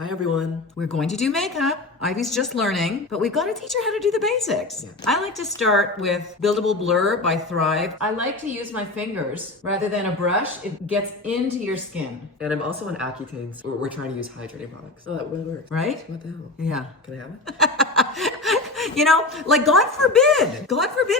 Hi everyone. We're going to do makeup. Ivy's just learning, but we've got to teach her how to do the basics. Yeah. I like to start with Buildable Blur by Thrive. I like to use my fingers rather than a brush. It gets into your skin. And I'm also on Accutane, so we're trying to use hydrating products. Oh, that would work. Right? What the hell? Yeah. Can I have it? You know, like God forbid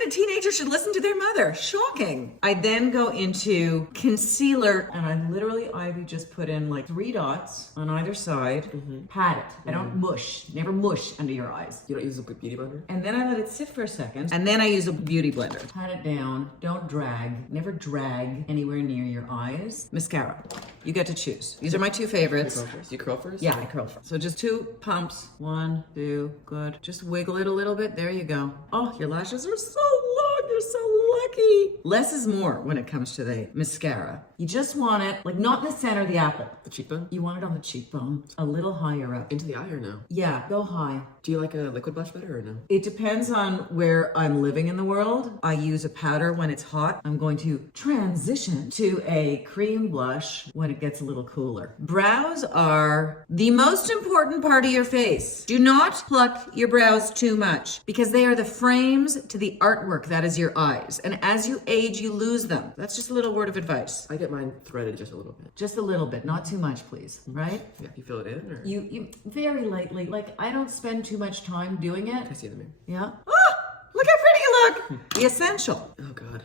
a teenager should listen to their mother. Shocking. I then go into concealer and I literally, Ivy, just put in like 3 dots on either side. Pat it. I don't mush. Never mush under your eyes. You don't use a beauty blender? And then I let it sit for a second. And then I use a beauty blender. Pat it down. Don't drag. Never drag anywhere near your eyes. Mascara. You get to choose. These are my 2 favorites. You curl first? You curl first? Yeah, I curl first. So just 2 pumps. 1, 2, good. Just wiggle it a little bit. There you go. Oh, your lashes are so long. You're so lucky. Less is more when it comes to the mascara. You just want it, like not in the center of the apple. The cheekbone? You want it on the cheekbone, a little higher up. Into the eye or no? Yeah, go high. Do you like a liquid blush better or no? It depends on where I'm living in the world. I use a powder when it's hot. I'm going to transition to a cream blush when it gets a little cooler. Brows are the most important part of your face. Do not pluck your brows too much because they are the frames to the artwork that is your eyes. And as you age, you lose them. That's just a little word of advice. I get mine threaded just a little bit. Just a little bit, not too much, please, right? Yeah, you fill it in or? You very lightly, like I don't spend too much time doing I it. see the mirror. Yeah. Oh, look how pretty you look. The Essential. Oh god.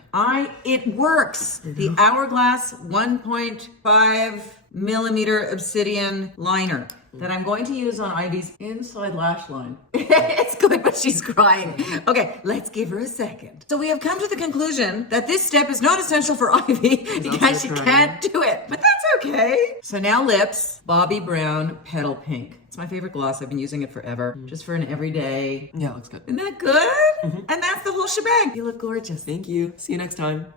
It works. The Hourglass 1.5 millimeter obsidian liner that I'm going to use on Ivy's inside lash line. It's good, but she's crying. Okay, let's give her a second. So we have come to the conclusion that this step is not essential for Ivy because she can't do it, but that's okay. So now lips, Bobbi Brown Petal Pink. It's my favorite gloss. I've been using it forever, just for an everyday. Yeah, it looks good. Isn't that good? And that's the whole shebang. You look gorgeous. Thank you. See you next time.